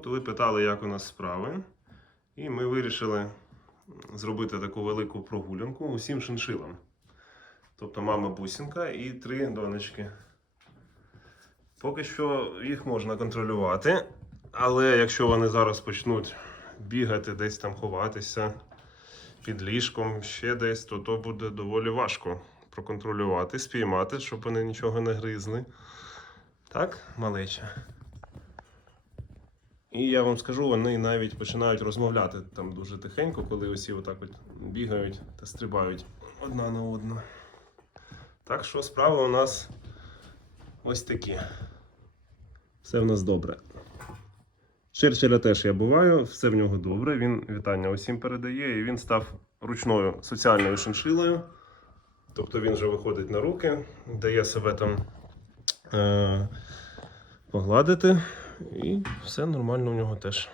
То ви питали, як у нас справи. І ми вирішили зробити таку велику прогулянку усім шиншилам. Тобто мама бусинка і три донечки. Поки що їх можна контролювати, але якщо вони зараз почнуть бігати, десь там ховатися під ліжком, ще десь, то то буде доволі важко проконтролювати, спіймати, щоб вони нічого не гризли. Так, малеча. І я вам скажу, вони навіть починають розмовляти там дуже тихенько, коли усі отак от бігають та стрибають одна на одну. Так що справи у нас ось такі. Все в нас добре. Черчилля теж я буваю, все в нього добре. Він вітання усім передає, і він став ручною соціальною шиншилою. Тобто він вже виходить на руки, дає себе там е- погладити, і все нормально у нього теж.